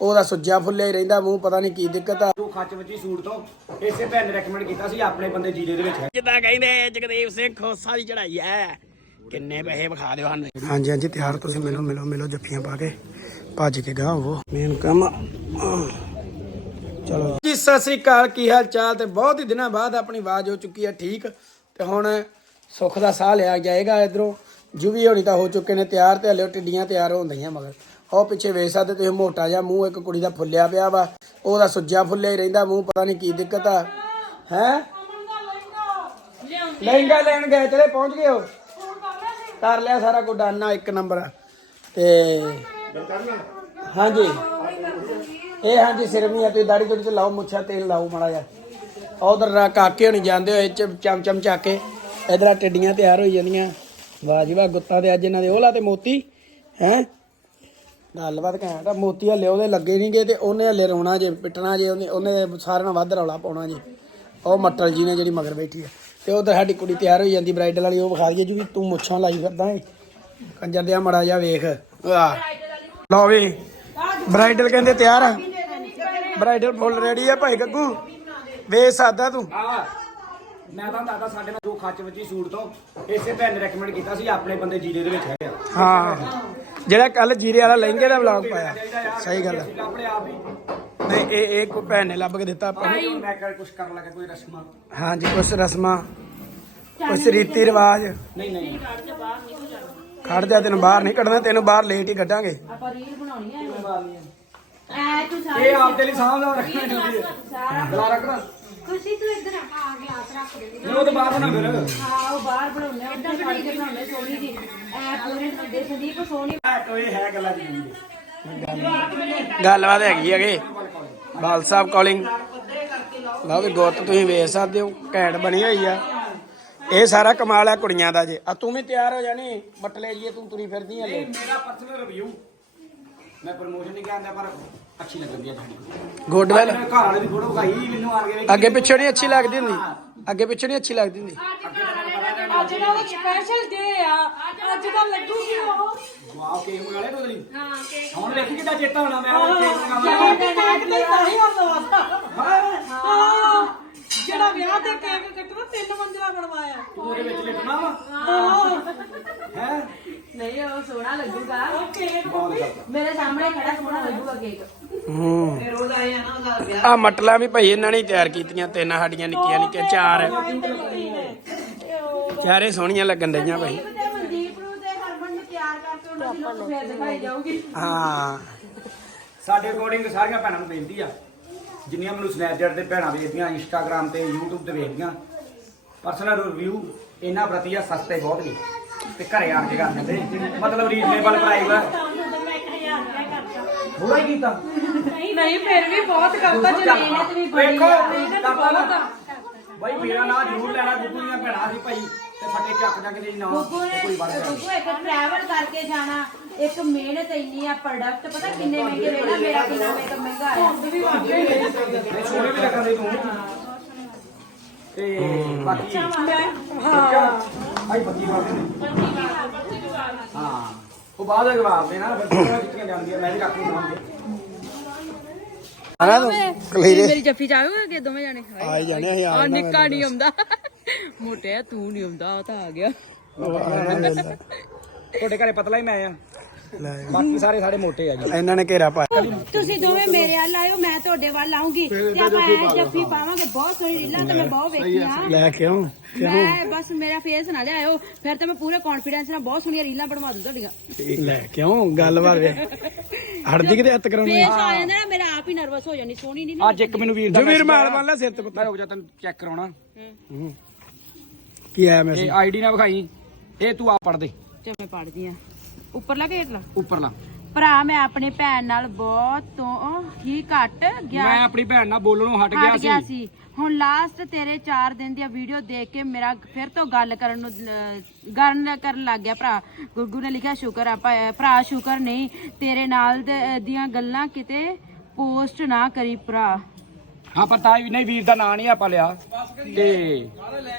ਉਹਦਾ ਸੁੱਜਿਆ ਫੁੱਲਿਆ ਹੀ ਰਹਿੰਦਾ ਮੂੰਹ ਪਤਾ ਨਹੀਂ ਕੀ ਦਿੱਕਤ ਆ। ਉਹ ਖੱਚ ਵੱਜੀ ਸੂਟ ਤੋਂ ਇਸੇ ਭੈਣ ਨੇ ਰეკਮੈਂਡ ਕੀਤਾ ਸੀ ਆਪਣੇ ਬੰਦੇ ਜੀਰੇ ਦੇ ਵਿੱਚ। ਜਿੱਦਾਂ ਕਹਿੰਦੇ ਜਗਦੇਵ ਸਿੰਘ ਖੋਸਾ ਦੀ ਚੜਾਈ ਐ ਕਿੰਨੇ ਪੈਸੇ ਵਿਖਾ ਦਿਓ ਹਨ ਹਾਂਜੀ ਹਾਂਜੀ ਤਿਆਰ ਤੁਸੀਂ ਮਿਲੋ ਮਿਲੋ ਮਿਲੋ ਜੱਫੀਆਂ ਪਾ ਕੇ। ਭੱਜ ਕੇ ਗਾਂ ਉਹ ਮੇਨ ਕੰਮ। ਚਲੋ। ਜੀ ਸਤਿ ਸ੍ਰੀ ਅਕਾਲ ਕੀ ਹਾਲ ਚਾਲ ਤੇ ਬਹੁਤ ਹੀ ਦਿਨਾਂ ਬਾਅਦ ਆਪਣੀ ਆਵਾਜ਼ ਹੋ ਚੁੱਕੀ ਹੈ ਠੀਕ। ਤੇ ਹੁਣ ਸੁੱਖ ਦਾ ਸਾਹ ਲਿਆ ਜਾਏਗਾ ਇਧਰੋਂ। ਜੁਵੀ ਹੋਣੀ ਤਾਂ ਹੋ ਚੁੱਕੇ ਨੇ ਤਿਆਰ ਤੇ ਹਲੇ ਟਿੱਡੀਆਂ ਤਿਆਰ ਹੁੰਦੀਆਂ ਮਗਰ। ਉਹ ਪਿੱਛੇ ਵੇਖ ਸਕਦੇ ਤੁਸੀਂ, ਮੋਟਾ ਜਿਹਾ ਮੂੰਹ, ਇੱਕ ਕੁੜੀ ਦਾ ਫੁੱਲਿਆ ਪਿਆ ਵਾ। ਉਹਦਾ ਸੁੱਜਿਆ ਫੁੱਲਿਆ ਹੀ ਰਹਿੰਦਾ, ਮੂੰਹ ਪਤਾ ਨਹੀਂ ਕੀ ਦਿੱਕਤ ਆ। ਹੈ? ਲਹਿੰਗਾ ਲੈਣ ਗਏ, ਚਲੇ ਪਹੁੰਚ ਗਏ ਹੋ ਕਰ ਲਿਆ ਸਾਰਾ ਕੁਝ, ਡਾਨਾ ਇੱਕ ਨੰਬਰ। ਤੇ ਹਾਂਜੀ। ਇਹ ਹਾਂਜੀ ਸਿਰਮੀ ਆ, ਤੁਸੀਂ ਦਾੜੀ ਤੁਹਾਡੀ ਤੇ ਲਾਓ, ਮੁੱਛਾਂ ਤੇਲ ਲਾਓ ਮਾੜਾ ਜਿਹਾ। ਉਧਰ ਰਾ ਕਾਕੇ ਹੋਣੀ ਜਾਂਦੇ ਹੋਏ ਚਮ ਚਮ ਚਾਕੇ ਕੇ। ਇਧਰ ਟਿੱਡੀਆਂ ਤਿਆਰ ਹੋਈ ਜਾਂਦੀਆਂ। ਵਾਹ ਜੀ ਵਾਹ, ਗੁੱਤਾਂ ਤੇ ਅੱਜ ਇਹਨਾਂ ਦੇ ਉਹਲਾ ਤੇ ਮੋਤੀ। ਹੈ? ਗੱਲਬਾਤ ਘੈਂਟ ਆ। ਮੋਤੀ ਹਲੇ ਉਹਦੇ ਲੱਗੇ ਨਹੀਂਗੇ ਤੇ ਉਹਨੇ ਹਲੇ ਰੋਣਾ ਜੇ ਪਿੱਟਣਾ ਜੇ ਉਹਨੇ ਉਹਨੇ ਸਾਰਿਆਂ ਨਾਲ ਵੱਧ ਰੌਲਾ ਪਾਉਣਾ ਜੇ। ਉਹ ਮੱਟਲ ਜੀ ਨੇ ਜਿਹੜੀ ਮਗਰ ਬੈਠੀ ਆ। ਤੇ ਉਧਰ ਸਾਡੀ ਕੁੜੀ ਤਿਆਰ ਹੋਈ ਜਾਂਦੀ ਬ੍ਰਾਈਡਲ ਵਾਲੀ ਉਹ ਵਿਖਾ ਦਈਏ ਜੀ ਵੀ ਤੂੰ ਮੁੱਛਾਂ ਲਾਈ ਫਿਰਦਾ ਏ। ਕੰਜਰ ਦਿਆ ਮੜਾ ਜਾ ਵੇਖ। ਆ। ਲਓ ਵੀ ਬ੍ਰਾਈਡਲ ਕਹਿੰਦੇ ਤਿਆਰ ਆ। ਬ੍ਰਾਈਡਲ ਫੁੱਲ ਰੈਡੀ ਆ ਭਾਈ ਗੱਗੂ। ਵੇ ਸਾਦਾ ਤੂੰ। ਮੈਂ ਤਾਂ ਦੱਸਦਾ ਸਾਡੇ ਨਾਲ ਜੋ ਖੱਚ ਵੱਜੀ ਸੂਟ ਤੋਂ ਇਸੇ ਭੈਣ ਨੇ ਰეკਮੈਂਡ ਕੀਤਾ ਸੀ ਆਪਣੇ ਬੰਦੇ ਜੀਰੇ ਦੇ ਵਿੱਚ ਹੈਗੇ ਆ। ਹਾਂ। ਜਿਹੜਾ ਕੱਲ ਜੀਰੇ ਵਾਲਾ ਲਹਿੰਗੇ ਦਾ ਵਲੌਗ ਪਾਇਆ। ਸਹੀ ਗੱਲ ਆ। ਆਪਣੇ ਆਪ ਹੀ। ਨਹੀਂ ਇਹ ਇਹ ਕੋ ਭੈਣ ਨੇ ਲੱਭ ਕੇ ਦਿੱਤਾ ਆਪਾਂ ਨੂੰ। ਮੈਂ ਕਰ ਕੁਝ ਕਰਨ ਲੱਗਾ ਕੋਈ ਰਸਮਾਂ। ਹਾਂਜੀ ਕੁਛ ਰਸਮਾਂ ਕੁਛ ਰੀਤੀ ਰਿਵਾਜ। ਨਹੀਂ ਨਹੀਂ। ਖੜ ਜਾ ਤੈਨੂੰ ਬਾਹਰ ਨਹੀਂ ਕੱਢਣਾ ਤੈਨੂੰ ਬਾਹਰ ਲੇਟ ਹੀ ਕੱਢਾਂਗੇ। ਆਪਾਂ ਰੀਲ ਬਣਾਉਣੀ ਹੈ ਐ ਤੂੰ ਇਹ ਆਪਦੇ ਲਈ ਸਾਹਮਣੇ ਰੱਖਣਾ ਚਾਹੁੰਦੀ ਹੈ। ਗਲਾ ਰੱਖਣਾ। ਖੁਸ਼ੀ ਤੂੰ ਇੱਧਰ ਆ ਗਿਆ ਆਪ ਰੱਖ ਦੇ। ਉਹ ਤਾਂ ਬਾਹਰ ਬਣਾ ਫਿਰ। ਹਾਂ ਉਹ ਬਾਹਰ ਬਣਾਉਣੇ ਆ ਇੱਧਰ ਫੜ ਕੇ ਬਣਾਉਣੇ ਸੋਹਣੀ ਜੀ। ਐ ਪੂਰੇ ਦੇ ਸੰਦੀਪ ਸੋਹਣੀ। ਇਹ ਹੈ ਗੱਲਾਂ ਦੀ ਜ਼ਿੰਦਗੀ ਗੱਲਬਾਤ ਹੈਗੀ ਹੈਗੇ। ਬਾਲ ਸਾਹਿਬ ਕਾਲਿੰਗ ਲਓ ਵੀ ਗੁੱਤ ਤੁਸੀਂ ਵੇਖ ਸਕਦੇ ਹੋ ਘੈਂਟ ਬਣੀ ਹੋਈ ਆ। ਇਹ ਸਾਰਾ ਕਮਾਲ ਆ ਕੁੜੀਆਂ ਦਾ ਜੇ। ਆ ਤੂੰ ਵੀ ਤਿਆਰ ਹੋ ਜਾਣੀ ਬਟਲੇ ਜੀਏ ਤੂੰ ਤੁਰੀ ਫਿਰਦੀ ਹਲੇ ਮੇਰਾ ਪਰਸਨਲ ਰਿਵਿਊ ਮੈਂ ਪ੍ਰਮੋਸ਼ਨ ਨਹੀਂ ਕਹਿੰਦਾ ਪਰ ਅੱਛੀ ਲੱਗਦੀ ਹੈ ਤੁਹਾਨੂੰ ਗੁੱਡ ਵੈਲ ਮੈਂ ਘਰ ਵਾਲੇ ਦੀ ਫੋਟੋ ਵਿਖਾਈ ਮੈਨੂੰ ਆ ਕੇ ਅੱਗੇ ਪਿੱਛੇ ਨਹੀਂ ਅੱਛੀ ਲੱਗਦੀ ਹੁੰਦੀ। ਅੱਗੇ ਪਿੱਛੇ ਨਹੀਂ ਅੱਛੀ ਲੱਗਦੀ ਹੁੰਦੀ। ਅੱਜ ਦਾ ਉਹ ਸਪੈਸ਼ਲ ਡੇ ਆ। ਅੱਜ ਦਾ ਲੱਗੂਗੀ ਉਹ। ਵਾਓ ਕੇਕ ਮੰਗਾ ਲਿਆ ਬਦਲੀ ਹਾਂ ਕੇਕ ਹੁਣ ਵੇਖੀ ਕਿੱਦਾਂ ਚੇਤਾ ਹੋਣਾ ਮੈਂ ਉਹ ਕੇਕ ਮੰਗਾਵਾਂ। ਕੇਕ ਨਹੀਂ ਤਾਂ ਹੀ ਹਾਂ। ਜਿਹੜਾ ਵਿਆਹ ਤੇ ਕੇਕ ਕੱਟਣਾ ਤਿੰਨ ਮੰਜ਼ਿਲਾ ਬਣਵਾਇਆ। ਉਹਦੇ ਵਿੱਚ ਲਿਖਣਾ ਵਾ? ਹੈ? ਨਹੀਂ ਉਹ ਸੋਹਣਾ ਲੱਗੂਗਾ। ਮੇਰੇ ਸਾਹਮਣੇ ਖੜਾ ਸੋਹਣਾ ਲੱਗੂਗਾ ਕੇਕ। ਹੂੰ। ਆ ਮਟਲਾ ਵੀ ਭਾਈ ਇਹਨਾਂ ਨੇ ਹੀ ਤਿਆਰ ਕੀਤੀਆਂ ਤਿੰਨ ਸਾਡੀਆਂ ਨਿੱਕੀਆਂ ਨਿੱਕੀਆਂ ਚਾਰ। ਚਾਰੇ ਸੋਹਣੀਆਂ ਲੱਗਣ ਡਈਆਂ ਭਾਈ। ਤੇ ਮਨਦੀਪ ਨੂੰ ਤੇ ਹਰਮਨ ਨੂੰ ਤਿਆਰ ਕਰਕੇ ਉਹਨਾਂ ਦੀ ਲੁੱਕ ਫੇਰ ਦਿਖਾਈ ਜਾਊਗੀ। ਹਾਂ। ਸਾਡੇ ਅਕੋਰਡਿੰਗ ਸਾਰੀਆਂ ਭੈਣਾਂ ਨੂੰ ਬੇਨਤੀ ਆ। ਜਿੰਨੀਆਂ ਮੈਨੂੰ ਸਨੈਪਚੈਟ ਤੇ ਭੈਣਾਂ ਵੇਖਦੀਆਂ ਇੰਸਟਾਗ੍ਰam ਤੇ YouTube ਤੇ ਵੇਖਦੀਆਂ ਪਰਸਨਲ ਰਿਵਿਊ ਇਹਨਾਂ ਪ੍ਰਤੀ ਆ ਸਸਤੇ ਬਹੁਤ ਨੇ। ਤੇ ਘਰੇ ਆ ਕੇ ਕਰ ਦਿੰਦੇ ਮਤਲਬ ਰੀਜ਼ਨੇਬਲ ਪ੍ਰਾਈਸ ਆ ਥੋੜਾ ਹੀ ਕੀਤਾ। ਨਹੀਂ ਫਿਰ ਵੀ ਬਹੁਤ ਕਰਤਾ ਜੇ ਮਿਹਨਤ ਵੀ ਬੜੀ ਵੇਖੋ ਆ ਮਿਹਨਤ ਕਰਤਾ ਬਹੁਤ ਨਾ। ਆ। ਬਾਈ ਮੇਰਾ ਨਾਂ ਜ਼ਰੂਰ ਲੈਣਾ ਗੁੱਗੂ ਦੀਆਂ ਭੈਣਾਂ ਸੀ ਭਾਈ ਤੇ ਫੱਟੇ ਚੱਕ ਚੱਕ ਦੇ ਨਾਂ ਗੁੱਗੂ ਤੇ ਕੋਈ ਵੜ ਨੇ ਗੁੱਗੂ ਇੱਕ ਟਰੈਵਲ ਕਰਕੇ ਜਾਣਾ ਇੱਕ ਮਿਹਨਤ ਇੰਨੀ ਆ ਪ੍ਰੋਡਕਟ ਪਤਾ ਕਿੰਨੇ ਮਹਿੰਗੇ ਲੈਣਾ ਮੇਰਾ ਕਿੰਨਾ ਮੇਕਅਪ ਮਹਿੰਗਾ ਆਇਆ। ਵੀ ਇਹ ਸੋਹਣੇ ਵੀ ਲੱਗਣ ਦੇ ਤੂੰ। ਤੇ ਬਾਕੀ ਹਾਂ। ਆਈ ਬੱਤੀ ਵਾਲੇ ਹਾਂ। ਉਹ ਬਾਅਦ ਵਿੱਚ ਜਵਾਬ ਦੇਣਾ ਫਿਰ ਖਿੱਚੀਆਂ ਜਾਂਦੀਆਂ ਮੈਂ ਵੀ ਰੱਖ ਲੂੰਗਾ। ਹਨਾ ਤੂੰ ਕਲੀਰੇ। ਮੇਰੀ ਜੱਫੀ ਚਾਹੋਗੇ ਕਿ ਦੋਵੇਂ ਜਾਣੇ ਆਈ ਜਾਣੇ ਅਸੀਂ ਆ ਆ ਨਿੱਕਾ ਨਹੀਂ ਆਉਂਦਾ। ਮੋਟੇ ਆ ਤੂੰ ਨਹੀਂ ਆਉਂਦਾ ਉਹ ਤਾਂ ਆ ਗਿਆ। ਤੁਹਾਡੇ ਘਰੇ ਪਤਲਾ ਹੀ ਮੈਂ ਆ। ਬਾਕੀ ਸਾਰੇ ਸਾਡੇ ਮੋਟੇ ਆ ਜੀ। ਇਹਨਾਂ ਨੇ ਘੇਰਾ ਪਾਇਆ ਤੁਸੀਂ ਦੋਵੇਂ ਮੇਰੇ ਵੱਲ ਆਇਓ ਮੈਂ ਤੁਹਾਡੇ ਵੱਲ ਆਉਂਗੀ ਤੇ ਆਪਾਂ ਐ ਜੱਫੀ ਪਾਵਾਂਗੇ ਬਹੁਤ ਸੋਹਣੀ ਰੀਲਾਂ ਤੇ ਮੈਂ ਬਹੁਤ ਵੇਖੀਆਂ। ਲੈ ਕਿਉਂ? ਮੈਂ ਬਸ ਮੇਰਾ ਫੇਸ ਨਾ ਲਿਆਇਓ। ਫਿਰ ਤਾਂ ਮੈਂ ਪੂਰੇ ਕੌਨਫੀਡੈਂਸ ਨਾਲ ਬਹੁਤ ਸੋਹਣੀਆਂ ਰੀਲਾਂ ਬਣਵਾ ਦੂੰ ਤੁਹਾਡੀਆਂ। ਲੈ ਕਿਉਂ? ਗੱਲਬਾਤ ਵੇ ਹੜਦੀ ਕਿਤੇ ਹੱਥ ਕਰਾਉਣੀ। ਫੇਸ ਆ ਜਾਂਦਾ ਨਾ ਮੇਰਾ ਆਪ ਹੀ ਨਰਵਸ ਹੋ ਜਾਣੀ ਸੋਹਣੀ ਨਹੀਂ ਅੱਜ ਇੱਕ ਮੈਨੂੰ ਵੀਰ ਦਾ ਜਮੀਰ ਮਾਲ ਬੰਨ ਲੈ ਸਿਰ ਤੇ ਪੁੱਤ। ਮੈਂ ਰੁਕ ਜਾ ਤੈਨੂੰ ਚੈੱਕ ਕਰਾਉਣਾ। ਹੂੰ। ਕੀ ਆਇਆ ਇਹ ਮੈਸੇਜ ਆਈਡੀ ਨਾ ਵਿਖਾਈ। ਇਹ ਤੂੰ ਆ ਪੜ ਦੇ। ਤੇ ਮੈਂ ਪੜਦੀ ਆ। ਉੱਪਰਲਾ ਕਿ ਹੇਠਲਾ ਉੱਪਰਲਾ। ਭਰਾ ਮੈਂ ਆਪਣੀ ਭੈਣ ਨਾਲ ਬਹੁਤ ਤੋਂ ਹੀ ਘੱਟ ਗਿਆ। ਮੈਂ ਆਪਣੀ ਭੈਣ ਨਾਲ ਬੋਲਣੋਂ ਹਟ ਹਟ ਗਿਆ ਗਿਆ ਸੀ। ਸੀ। ਹੁਣ ਲਾਸਟ ਤੇਰੇ 4 ਦਿਨ ਦੀਆਂ ਵੀਡੀਓ ਦੇਖ ਕੇ ਮੇਰਾ ਫਿਰ ਤੋਂ ਗੱਲ ਕਰਨ ਨੂੰ ਅਹ, ਗੱਲ ਕਰਨ ਲੱਗ ਗਿਆ ਭਰਾ। ਗੁੱਗੂ ਨੇ ਲਿਖਿਆ ਸ਼ੁਕਰ ਆ ਭਾ- ਭਰਾ ਸ਼ੁਕਰ ਨਹੀਂ। ਤੇਰੇ ਨਾਲ ਦੇ- ਦੀਆਂ ਗੱਲਾਂ ਕਿਤੇ ਪੋਸਟ ਨਾ ਕਰੀ ਭਰਾ। ਹਾਂ ਪਤਾ ਹੀ ਨਹੀਂ ਵੀਰ ਦਾ ਨਾਂ ਨਹੀਂ ਆਪਾਂ ਲਿਆ। ਤੇ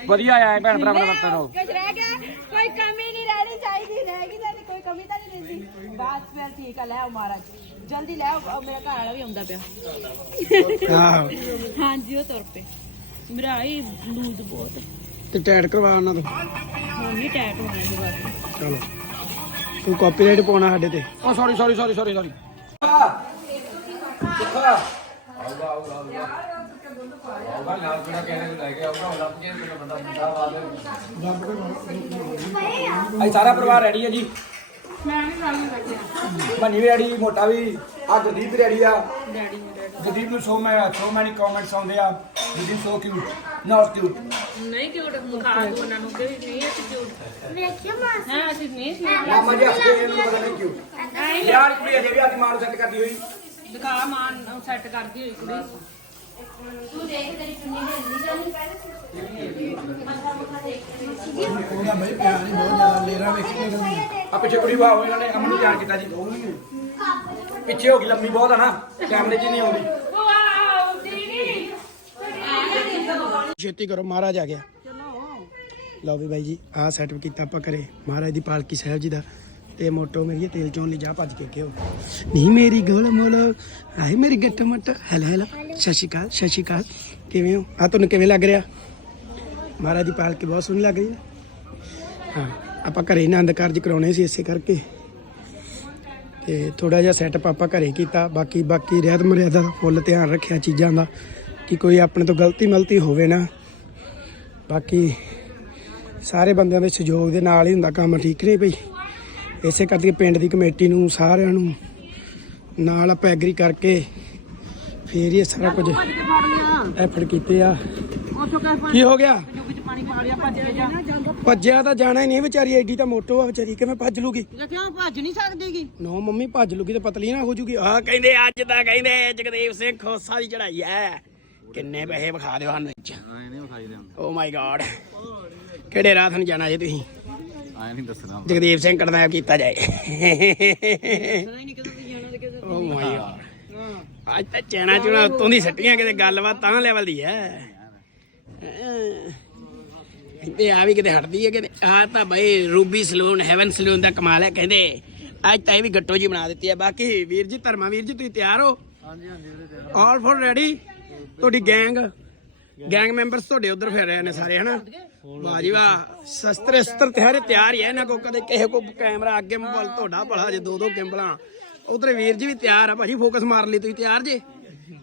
ਵਧੀਆ ਆਇਆ ਭੈਣ ਭਰਾ ਬੜਾ ਰਹੋ ਕੁਝ ਰਹਿ ਗਿਆ ਕੋਈ ਕਮੀ ਨਹੀਂ ਰਹਿਣੀ ਚਾਹੀਦੀ ਰਹਿ ਗਈ ਤਾਂ ਕੋਈ ਕਮੀ ਤਾਂ ਨਹੀਂ ਰਹਿੰਦੀ। ਬਾਤ ਫਿਰ ਠੀਕ ਆ ਲੈ ਆਓ ਮਹਾਰਾਜ। ਜਲਦੀ ਲੈ ਆਓ, ਮੇਰਾ ਘਰ ਵਾਲਾ ਵੀ ਆਉਂਦਾ ਪਿਆ। ਹਾਂਜੀ ਉਹ ਤੁਰ ਪਏ। ਮੇਰਾ ਹੀ ਲੂਜ਼ ਬਹੁਤ। ਤੇ ਟੈਟ ਕਰਵਾ ਉਹਨਾਂ ਤੋਂ। ਨਹੀਂ ਟੈਟ ਹੋਣਾ ਸੀ ਬਸ ਚਲੋ। ਤੂੰ ਕਾਪੀਰਾਈਟ ਪਾਉਣਾ ਸਾਡੇ ਤੇ। ਓ sorry sorry sorry sorry sorry ਅਸੀਂ ਸਾਰਾ ਪਰਿਵਾਰ ਰੈਡੀ ਹੈ ਜੀ। ਮੈਂ ਨਹੀਂ ਗੱਲ ਬੈਠਿਆ ਮੰਨੀ ਵੀ ਰੈਡੀ ਮੋਟਾ ਵੀ। ਆ। ਗੁਰਦੀਪ ਵੀ ਰੈਡੀ ਆ। ਮੇਰੇ ਗੁਰਦੀਪ ਨੂੰ ਸੋ ਮੈਂ ਸੋ ਮੈਨੀ ਕਮੈਂਟਸ ਆਉਂਦੇ ਆ। Gurdeep so cute not cute ਨਹੀਂ ਕਿਉਂ ਮੁਖਾ ਦੋ ਉਹਨਾਂ ਨੂੰ ਕਿ ਨਹੀਂ ਅਸੀਂ ਕਿਉਂ ਹਾਂ ਅਸੀਂ ਨਹੀਂ ਸੀ ਮਾਮਾ ਜੀ ਹੱਸਦੇ ਇਹਨੂੰ ਪਤਾ ਨਹੀਂ ਕਿਉਂ। ਯਾਰ ਕੁੜੀ ਅਜੇ ਵੀ ਆਦੀ ਮਾਂ ਨੂੰ ਸੈੱਟ ਕਰਦੀ ਹੋਈ। ਦਿਖਾ ਮਾਨ ਸੈੱਟ ਕਰਦੀ ਹੋਈ ਕੁੜੀ। ਉਹਦਾ ਬਈ ਪਿਆਰ ਹੀ ਬਹੁਤ ਜ਼ਿਆਦਾ ਲੇਰਾ ਵੇਖੀ ਆ ਪਿੱਛੇ ਕੁੜੀ ਵਾਹ ਇਹਨਾਂ ਨੇ ਅਮਨ ਨੂੰ ਤਿਆਰ ਕੀਤਾ ਜੀ। ਪਿੱਛੇ ਹੋ ਗਈ ਲੰਮੀ ਬਹੁਤ ਆ ਨਾ ਕੈਮਰੇ 'ਚ ਨਹੀਂ ਆਉਂਦੀ। ਵਾਓ ਦੀਦੀ ਛੇਤੀ ਕਰੋ ਮਹਾਰਾਜ ਆ ਗਿਆ। ਲਓ ਵੀ ਬਾਈ ਜੀ ਆਹ ਸੈਟਅਪ ਕੀਤਾ ਆਪਾਂ ਕਰੇ ਮਹਾਰਾਜ ਦੀ ਪਾਲਕੀ ਸਾਹਿਬ ਜੀ ਦਾ। ਤੇ ਮੋਟੋ ਮੇਰੀ ਇਹ ਤੇਲ ਚੋਣ ਲਈ ਜਾ ਭੱਜ ਕੇ ਕਿਉਂ? ਨਹੀਂ ਮੇਰੀ ਗੋਲ ਮੋਲ ਆਏ ਮੇਰੀ ਗੱਟ ਮਟ, ਹੈਲਾ ਹੈਲਾ, ਸਤਿ ਸ਼੍ਰੀ ਅਕਾਲ, ਸਤਿ ਸ਼੍ਰੀ ਅਕਾਲ, ਕਿਵੇਂ ਹੋ? ਆ ਤੁਹਾਨੂੰ ਕਿਵੇਂ ਲੱਗ ਰਿਹਾ? ਮਹਾਰਾਜ ਦੀ ਪਾਲਕੀ ਬਹੁਤ ਸੋਹਣੀ ਲੱਗ ਰਹੀ ਹੈ। ਹਾਂ, ਆਪਾਂ ਘਰੇ ਆਨੰਦ ਕਾਰਜ ਕਰਾਉਣੇ ਸੀ ਇਸੇ ਕਰਕੇ। ਤੇ ਥੋੜਾ ਜਿਹਾ ਸੈਟਅਪ ਆਪਾਂ ਘਰੇ ਕੀਤਾ, ਬਾਕੀ ਬਾਕੀ ਰਹਿਤ ਮਰਿਆਦਾ ਦਾ ਫੁੱਲ ਧਿਆਨ ਰੱਖਿਆ ਚੀਜ਼ਾਂ ਦਾ, ਕਿ ਕੋਈ ਆਪਣੇ ਤੋਂ ਗਲਤੀ ਮਲਤੀ ਹੋਵੇ ਨਾ। ਬਾਕੀ ਸਾਰੇ ਬੰਦਿਆਂ ਦੇ ਸਹਿਯੋਗ ਦੇ ਨਾਲ ਹੀ ਹੁੰਦਾ, ਕੰਮ ਠੀਕ ਨਹੀਂ ਭਈ ਇਸੇ ਕਰਕੇ ਪਿੰਡ ਦੀ ਕਮੇਟੀ ਨੂੰ ਸਾਰਿਆਂ ਨੂੰ ਨਾਲ ਆਪਾਂ ਐਗਰੀ ਕਰਕੇ ਫੇਰ ਇਹ ਸਾਰਾ ਕੁਝ ਐਫਰਟ ਕੀਤੇ ਆ। ਕੀ ਹੋ ਗਿਆ? ਭੱਜਿਆ ਤਾਂ ਜਾਣਾ ਹੀ ਨਹੀਂ ਵਿਚਾਰੀ ਐਡੀ ਤਾਂ ਮੋਟੋ ਆ ਵਿਚਾਰੀ ਕਿਵੇਂ ਭੱਜ ਲੂਗੀ? ਕਿਉਂ ਭੱਜ ਨਹੀਂ ਸਕਦੀਗੀ ਨੋ ਮੰਮੀ ਭੱਜ ਲੂਗੀ ਤੇ ਪਤਲੀ ਨਾ ਹੋ ਜੂਗੀ। ਆ ਕਹਿੰਦੇ ਅੱਜ ਤਾਂ ਕਹਿੰਦੇ ਜਗਦੇਵ ਸਿੰਘ ਖੋਸਾ ਦੀ ਚੜਾਈ ਐ ਕਿੰਨੇ ਪੈਸੇ ਵਿਖਾ ਦਿਓ ਸਾਨੂੰ ਵਿੱਚ। ਓ ਮਾਈ ਗॉड ਕਿਹੜੇ ਰਾਤ ਨੂੰ ਜਾਣਾ ਜੇ ਤੁਸੀਂ? ਆਏ ਨਹੀਂ ਦੱਸਣਾ ਜਗਦੀਪ ਸਿੰਘ ਕੜਨਾਇਬ ਕੀਤਾ ਜਾਏ। ਓ ਮਾਈ ਗॉड ਅੱਜ ਤਾਂ ਚੈਨਾ ਚੁਣਾ ਉੱਤੋਂ ਦੀ ਸੱਟੀਆਂ ਕਿਤੇ ਗੱਲਬਾਤ ਤਾਂ ਲੈਵਲ ਦੀ ਐ। ਤੇ ਆ ਵੀ ਕਿਤੇ ਹਟਦੀ ਹੈ ਕਿਤੇ। ਆ ਤਾਂ ਬਈ ਰੂਬੀ ਸਲੂਨ ਹੈਵਨ ਸਲੂਨ ਦਾ ਕਮਾਲ ਹੈ ਕਹਿੰਦੇ। ਅੱਜ ਤਾਂ ਇਹ ਵੀ ਗੱਟੋ ਜੀ ਬਣਾ ਦਿੱਤੀ ਹੈ ਬਾਕੀ ਵੀਰ ਜੀ ਧਰਮਾ ਵੀਰ ਜੀ ਤੁਸੀਂ ਤਿਆਰ ਹੋ? ਹਾਂਜੀ ਹਾਂਜੀ ਆਲ ਫॉर ਰੈਡੀ ਤੁਹਾਡੀ ਗੈਂਗ ਗੈਂਗ ਮੈਂਬਰਸ ਤੁਹਾਡੇ ਉਧਰ ਫਿਰ ਰਹੇ ਨੇ ਸਾਰੇ ਹਨਾ? ਵਾਹ ਜੀ ਵਾਹ ਸ਼ਸਤਰ ਸ਼ਸਤਰ ਤੇ ਹਰੇ ਤਿਆਰ ਹੀ ਹੈ ਇਹਨਾਂ ਕੋ ਕਦੇ ਕਿਸੇ ਕੋ ਕੈਮਰਾ ਅੱਗੇ ਮੋਬਾਈਲ ਤੁਹਾਡਾ ਭਲਾ ਜੇ ਦੋ ਦੋ ਗਿੰਬਲਾਂ ਉਧਰ ਵੀਰ ਜੀ ਵੀ ਤਿਆਰ ਆ ਭਾਜੀ ਫੋਕਸ ਮਾਰ ਲਈ ਤੁਸੀਂ ਤਿਆਰ ਜੇ?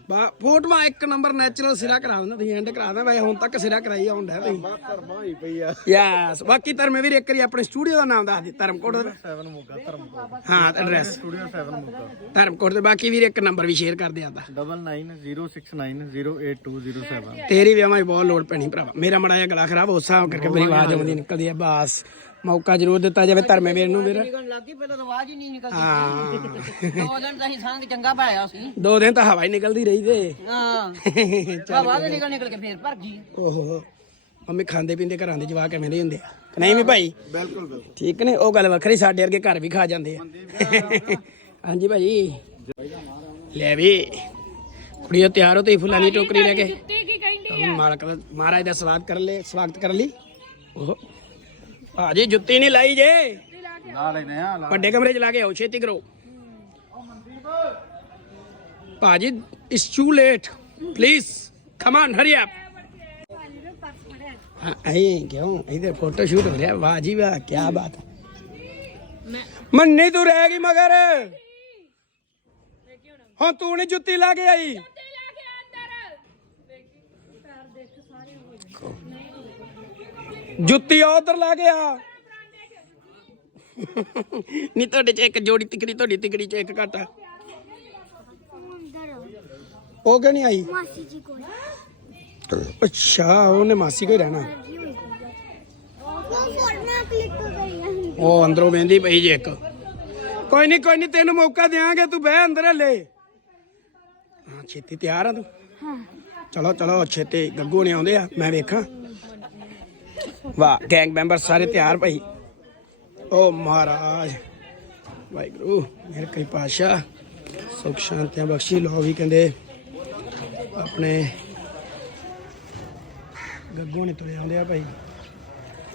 ਬਾ ਫੋਟੋਆਂ ਇੱਕ ਨੰਬਰ ਨੈਚੁਰਲ ਸਿਰਾ ਕਰਾ ਦਿੰਦਾ ਤੁਸੀਂ ਐਂਡ ਕਰਾ ਦਿੰਦਾ ਵੈਸੇ ਹੁਣ ਤੱਕ ਸਿਰਾ ਕਰਾਈ ਆਉਂਦਾ ਤੁਸੀਂ ਧਰਮਾ ਹੋਈ ਪਈ ਆ। ਯੈਸ ਬਾਕੀ ਧਰਮੇ ਵੀਰ ਇੱਕ ਵਾਰੀ ਆਪਣੇ ਸਟੂਡੀਓ ਦਾ ਨਾਮ ਦੱਸ ਦੇ ਧਰਮਕੋਟ ਦਾ। 7 ਮੁੱਗਾ ਧਰਮਕੋਟ। ਹਾਂ ਐਡਰੈਸ ਸਟੂਡੀਓ 7 ਮੁੱਗਾ। ਧਰਮਕੋਟ ਤੇ ਬਾਕੀ ਵੀਰ ਇੱਕ ਨੰਬਰ ਵੀ ਸ਼ੇਅਰ ਕਰ ਦੇ ਆਦਾ 9906908207 ਤੇਰੀ ਵੀ ਆਵਾਂ ਬਹੁਤ ਲੋੜ ਪੈਣੀ ਭਰਾਵਾ। ਮੇਰਾ ਮੜਾ ਜਿਹਾ ਗਲਾ ਖਰਾਬ ਹੋ ਸਾ ਕਰਕੇ ਮੇਰੀ ਆਵਾਜ਼ ਆਉਂਦੀ ਨਿਕਲਦੀ ਹੈ ਬਸ। ਮੌਕਾ ਜ਼ਰੂਰ ਦਿੱਤਾ ਜਾਵੇ ਧਰਮੇ ਵੀਰ ਨੂੰ ਵੀਰ। ਲੱਗੀ ਪਹਿਲਾਂ ਤਾਂ ਆਵਾਜ਼ ਹੀ ਨਹੀਂ ਨਿਕਲਦੀ। ਹਾਂ। ਦੋ ਦਿਨ ਤਾਂ ਅਸੀਂ ਸੰਗ ਚੰਗਾ ਭਾਇਆ ਸੀ। ਦੋ ਦਿਨ ਤਾਂ ਹਵਾ ਹੀ ਨਿਕਲਦੀ ਰਹੀ ਤੇ ਹਾਂ। ਹਵਾ ਤੇ ਨਿਕਲ ਨਿਕਲ ਕੇ ਫੇਰ ਭਰ ਗਈ। ਓਹੋ। ਮੰਮੀ ਖਾਂਦੇ ਪੀਂਦੇ ਘਰਾਂ ਦੇ ਜਵਾਕ ਐਵੇਂ ਦੇ ਹੁੰਦੇ ਆ। ਕਿ ਨਹੀਂ ਵੀ ਭਾਈ? ਬਿਲਕੁਲ ਬਿਲਕੁਲ। ਠੀਕ ਨੇ ਉਹ ਗੱਲ ਵੱਖਰੀ ਸਾਡੇ ਵਰਗੇ ਘਰ ਵੀ ਖਾ ਜਾਂਦੇ ਆ। ਹਾਂਜੀ ਭਾਈ। ਲੈ ਵੀ। ਕੁੜੀਓ ਤਿਆਰ ਹੋ ਤੇ ਫੁੱਲਾਂ ਦੀ ਟੋਕਰੀ ਲੈ ਕੇ। ਤੇ ਕੀ ਕਹਿੰਦੀ ਮਾਲਕ ਦਾ ਮਹਾਰਾਜ ਦਾ ਸਵਾਗਤ ਕਰ ਲੈ ਸਵਾਗਤ ਕਰ ਲਈ। ਉਹ ਭਾਜੀ ਜੁੱਤੀ ਨਹੀਂ ਲਾਈ ਜੇ ਲਾ ਲੈਨੇ ਆ ਵੱਡੇ ਕਮਰੇ ਚ ਲਾ ਕੇ ਆਓ ਛੇਤੀ ਕਰੋ ਭਾਜੀ it's too late please come on hurry up ਅਹੀਂ ਕਿਉਂ ਇਧਰ ਫੋਟੋ ਸ਼ੂਟ ਹੋ ਰਿਹਾ ਵਾਹ ਜੀ ਵਾਹ ਕੀ ਬਾਤ ਹੈ ਮੰਨੀ ਤੂੰ ਰਹਿ ਗਈ ਮਗਰ ਹਾਂ ਤੂੰ ਨਹੀਂ ਜੁੱਤੀ ਲਾ ਕੇ ਆਈ ਜੁੱਤੀ ਉਧਰ ਲਾ ਗਿਆ ਨਹੀਂ ਤੁਹਾਡੇ ਚ ਇੱਕ ਜੋੜੀ ਤਿਕੜੀ ਤੁਹਾਡੀ ਤਿਕੜੀ ਚ ਇੱਕ ਘਾਟਾ ਉਹ ਕਿਉਂ ਨਹੀਂ ਆਈ? ਮਾਸੀ ਜੀ ਕੋਲ। ਅੱਛਾ ਉਹਨੇ ਮਾਸੀ ਕੋਈ ਰਹਿਣਾ। ਉਹ ਫੋਟੋ ਕਲਿੱਕ ਕਰੀ ਹੈ ਉਹ ਅੰਦਰੋਂ ਵੇਂਦੀ ਪਈ ਜੇ ਇੱਕ। ਕੋਈ ਨਹੀਂ ਕੋਈ ਨਹੀਂ ਤੈਨੂੰ ਮੌਕਾ ਦੇਾਂਗੇ ਤੂੰ ਬਹਿ ਅੰਦਰ ਹਲੇ ਹਾਂ ਛੇਤੀ ਤਿਆਰ ਆ ਤੂੰ। ਚਲੋ ਚਲੋ ਛੇਤੀ ਗੱਗੂ ਨੇ ਆਉਂਦੇ ਆ ਮੈਂ ਵੇਖਾਂ। ਵਾਹ ਗੈਂਗ ਮੈਂਬਰ ਸਾਰੇ ਤਿਆਰ ਭਾਈ। ਓ ਮਹਾਰਾਜ, ਵਾਹਿਗੁਰੂ, ਮੇਰੇ ਕਈ ਪਾਸ਼ਾ ਸੁਖ ਸ਼ਾਂਤੀਆਂ ਬਖਸ਼ੀ ਲੋ ਵੀ ਕਹਿੰਦੇ ਆਪਣੇ ਗੱਗੋ ਨੇ ਤੁਰੇ ਆਉਂਦੇ ਆ ਭਾਈ।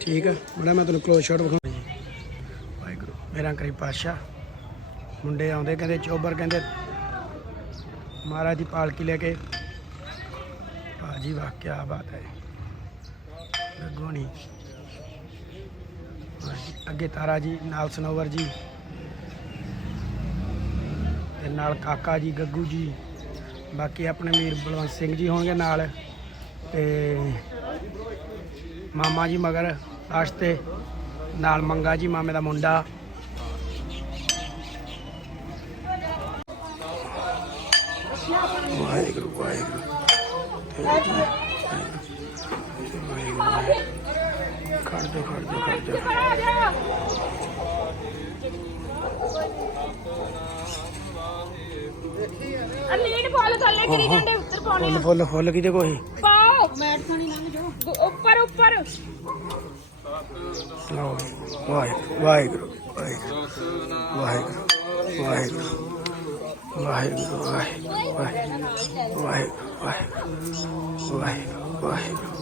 ਠੀਕ ਆ ਬੜਾ ਮੈਂ ਤੁਹਾਨੂੰ ਕਲੋਜ਼ ਸ਼ਾਟ ਵਿਖਾਉਂਦਾ ਜੀ। ਵਾਹਿਗੁਰੂ, ਮੇਰਾ ਕਰੀ ਪਾਸ਼ਾ ਮੁੰਡੇ ਆਉਂਦੇ ਕਹਿੰਦੇ, ਚੋਬਰ ਕਹਿੰਦੇ, ਮਹਾਰਾਜ ਦੀ ਪਾਲਕੀ ਲੈ ਕੇ। ਭਾਜੀ, ਵਾਹ ਕੀ ਬਾਤ ਹੈ। ਗੋਣੀ ਅੱਗੇ ਤਾਰਾ ਜੀ, ਨਾਲ ਸਨੋਵਰ ਜੀ। ਤੇ ਨਾਲ ਕਾਕਾ ਜੀ, ਗੱਗੂ ਜੀ। ਬਾਕੀ ਆਪਣੇ ਵੀਰ ਬਲਵੰਤ ਸਿੰਘ ਜੀ ਹੋਣਗੇ ਨਾਲ। ਤੇ ਮਾਮਾ ਜੀ ਮਗਰ ਆਸ਼ਤੇ ਨਾਲ ਮੰਗਾ ਜੀ, ਮਾਮੇ ਦਾ ਮੁੰਡਾ। ਵਾਹਿਗੁਰੂ ਵਾਹਿਗੁਰੂ। ਖੜ ਜਾ ਖੜ ਜਾ ਖੜ ਜਾ ਲੀਡ ਫੋਲ ਥੱਲੇ ਕਰੀ ਜਾਂਦੇ ਉੱਤਰ ਪਾਉਣੀ ਫੁੱਲ ਫੁੱਲ ਫੁੱਲ ਕਿਤੇ ਕੋਈ ਪਾਓ ਮੈਟ ਖਾਣੀ ਲੰਘ ਜਾਓ ਉੱਪਰ ਉੱਪਰ ਲਓ। ਵਾਹਿਗੁਰੂ ਵਾਹਿਗੁਰੂ ਵਾਹਿਗੁਰੂ ਵਾਹਿਗੁਰੂ ਵਾਹਿਗੁਰੂ ਵਾਹਿਗੁਰੂ ਵਾਹਿਗੁਰੂ ਵਾਹਿਗੁਰੂ ਵਾਹਿਗੁਰੂ ਵਾਹਿਗੁਰੂ ਵਾਹਿਗੁਰੂ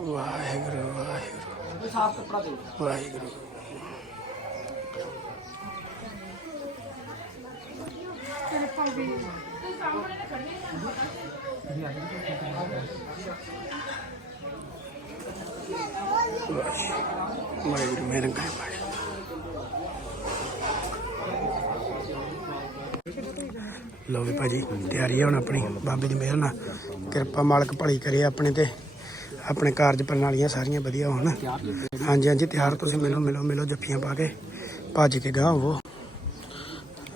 ਵਾਹਿਗੁਰੂ ਸਾਫ਼ ਕੱਪੜਾ ਦੇ ਵਾਹਿਗੁਰੂ। ਵਾਹਿਗੁਰੂ ਮੇਰੇ ਵੀ ਭਾਜੀ ਤਿਆਰੀ ਹੈ ਹੁਣ ਆਪਣੀ। ਬਾਬੇ ਦੀ ਮਿਹਰ ਨਾਲ। ਕਿਰਪਾ ਮਾਲਕ ਭਲੀ ਕਰੇ ਆਪਣੇ ਤੇ। ਆਪਣੇ ਕਾਰਜ ਪ੍ਰਣਾਲੀਆਂ ਸਾਰੀਆਂ ਵਧੀਆ ਹੋਣ। ਹਾਂਜੀ ਹਾਂਜੀ ਤਿਆਰ ਤੁਸੀਂ ਮਿਲੋ ਮਿਲੋ ਮਿਲੋ ਜੱਫੀਆਂ ਪਾ ਕੇ ਭੱਜ ਕੇ ਗਾਂ ਉਹ।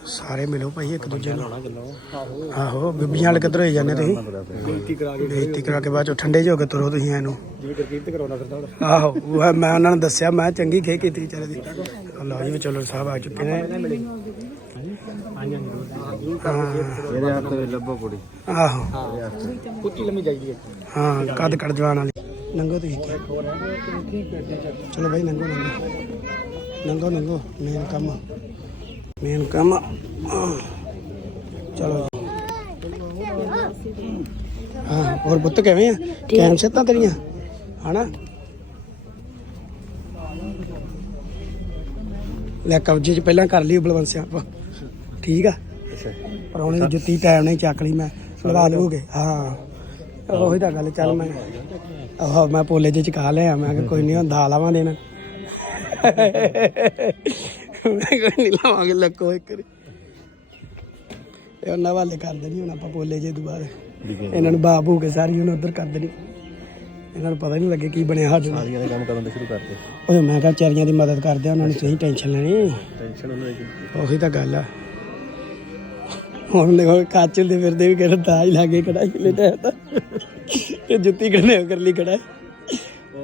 ਸਾਰੇ ਮਿਲੋ ਭਾਈ ਇੱਕ ਦੂਜੇ ਨੂੰ। ਆਹੋ ਬੀਬੀਆਂ ਵਾਲੇ ਕਿੱਧਰ ਹੋਈ ਜਾਂਦੇ ਤੁਸੀਂ? ਬੇਨਤੀ ਕਰਾ ਕੇ ਬੇਇੱਜ਼ਤੀ ਕਰਾ ਕੇ ਬਾਅਦ ਚੋਂ ਠੰਡੇ ਜਿਹੇ ਹੋ ਕੇ ਤੁਰੋ ਤੁਸੀਂ ਇਹਨੂੰ। ਜਿਵੇਂ ਕਰਕੀਰਤ ਕਰਾਉਣਾ ਫਿਰਦਾ ਆਹੋ ਮੈਂ ਉਹਨਾਂ ਨੂੰ ਦੱਸਿਆ ਮੈਂ ਚੰਗੀ ਖੇ ਕੀਤੀ ਵਿਚਾਰੇ ਦੀ। ਲਓ ਜੀ ਚਲੋ ਸਾਹਿਬ ਆ ਚੁੱਕੇ ਨੇ। ਹਾਂ ਇਹਦੇ ਹੱਥ ਵਿੱਚ ਲੱਭੋ ਕੁੜੀ। ਆਹੋ। ਕੁੱਤੀ ਲੰਮੀ ਚਾਹੀਦੀ ਹੈ ਹਾਂ ਕੱਦ ਕੱਢ ਜਵਾਨ ਵਾਲੀ। ਨੰਗੋ ਤੁਸੀਂ। ਚਲੋ ਭਾਈ ਨੰਗੋ ਨੰਗੋ। ਨੰਗੋ ਨੰਗੋ ਮੇਨ ਕੰਮ। ਮੇਨ ਕੰਮ। ਆਹ, ਚਲੋ ਹਾਂ ਹੋਰ ਪੁੱਤ ਕਿਵੇਂ ਆ? ਕੈਮ ਸੱਤਾਂ ਤੇਰੀਆਂ? ਹਨਾ? ਲੈ ਕਬਜੇ ਚ ਪਹਿਲਾਂ ਕਰ ਲਈ ਆਪਾਂ ਠੀਕ ਆ? ਪਰੌਣੇ ਦੀ ਜੁੱਤੀ ਟਾਈਮ ਨਹੀਂ ਚੱਕ ਲਈ ਮੈਂ। ਲਗਾ ਲੂਗੇ ਹਾਂ। ਉਹੀ ਤਾਂ ਗੱਲ ਚੱਲ ਮੈਂ ਆਹ ਮੈਂ ਪੋਲੇ ਚ ਚਕਾ ਲਿਆ। ਮੈਂ ਕਿ ਕੋਈ ਨਹੀਂ ਹੁੰਦਾ ਲਾਵਾਂ ਦੇਣਾ। ਮੈਂ ਕੋਈ ਨਹੀਂ ਲਾਵਾਂਗੇ ਲੱਕੋ ਇੱਕ। ਇਹ ਉਹਨਾਂ ਵਾਲੇ ਕਰ ਦੇਣੀ ਹੁਣ ਆਪਾਂ ਪੋਲੇ ਜੇ ਦੁਬਾਰਾ। ਇਹਨਾਂ ਨੂੰ ਬਾਪ ਹੋ ਕੇ ਸਾਰੀ ਹੁਣ ਉਧਰ ਕਰ ਦੇਣੀ। ਇਹਨਾਂ ਨੂੰ ਪਤਾ ਨਹੀਂ ਲੱਗੇ ਕੀ ਬਣਿਆ ਸਾਡੇ ਨਾਲ ਸਾਰੀਆਂ ਦੇ ਕੰਮ ਕਰਨ ਦੇ ਸ਼ੁਰੂ ਕਰਤੇ ਓਏ ਮੈਂ ਕਿਹਾ ਵਿਚਾਰੀਆਂ ਦੀ ਮਦਦ ਕਰਦੇ ਉਹਨਾਂ ਨੂੰ ਸਹੀ ਟੈਨਸ਼ਨ ਲੈਣੀ। ਟੈਨਸ਼ਨ ਉਹਨਾਂ ਦੀ ਉਹੀ ਤਾਂ ਗੱਲ ਆ। ਹੁਣ ਦੇਖੋ ਕਾਚਲ ਦੇ ਫਿਰਦੇ ਵੀ ਕਿਹੜਾ ਦਾਜ ਲਾਗੇ ਕੜਾਈ ਲੈ ਤੇ ਤਾਂ। ਤੇ ਜੁੱਤੀ ਕਰਨੇ ਕਰ ਲਈ ਕੜਾਈ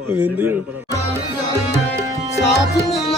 ਵੇਂਦੀ ਸਾਥ ਮਿਲਾ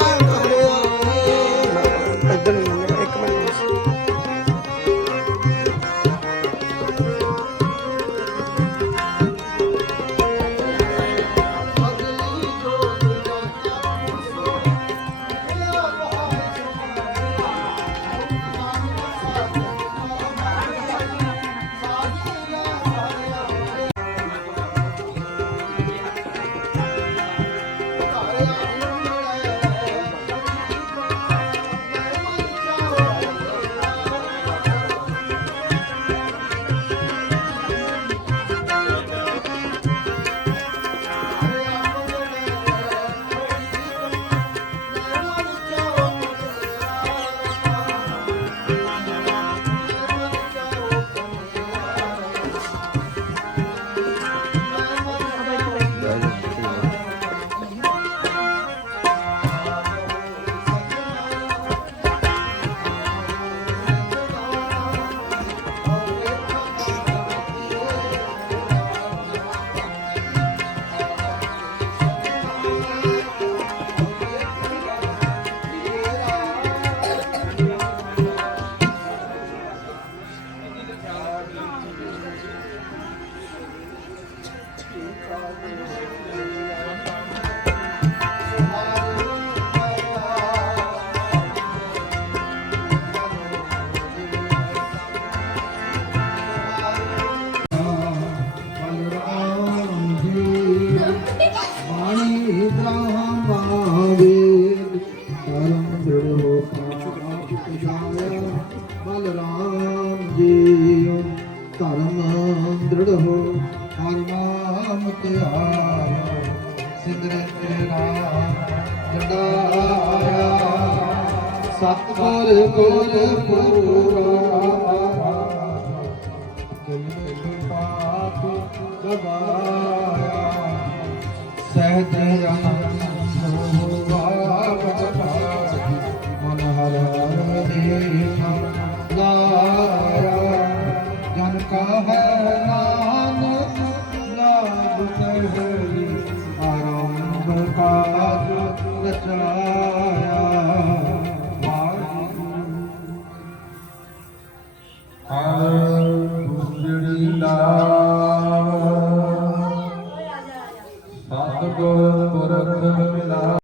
ਧਰਮ ਦ੍ਰਿੜ ਹਰ ਨਾਮ ਧਿਆਇਆ ਸਿਮਰਨ ਤੇਰਾ ਜੰਡਾਇਆ ਸਤਿਗੁਰ ਗੁਰ ਪੂਰਾ ਜਿਨ ਪਾਪ ਗਵਾਇਆ ਸਹਿਜ ਆਨੰਦ ਸਤਿਗੁਰ ਪੁਰਖ ਮਿਲਾ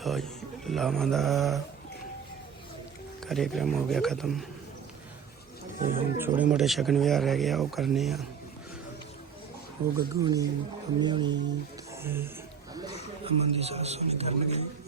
ਲਓ ਜੀ ਲਾਵਾਂ ਮੋਟੇ ਸ਼ਗਨ ਵਿਹਾਰ ਰਹਿ ਗਿਆ ਉਹ ਕਰਨੇ ਆ। ਉਹ ਗੱਗੂ ਨਹੀਂ ਮੰਮੀ ਹੋਣੀ ਤੇ ਅਮਨ ਦੀ ਸੱਸ ਹੋਣੀ ਕਰਨਗੇ।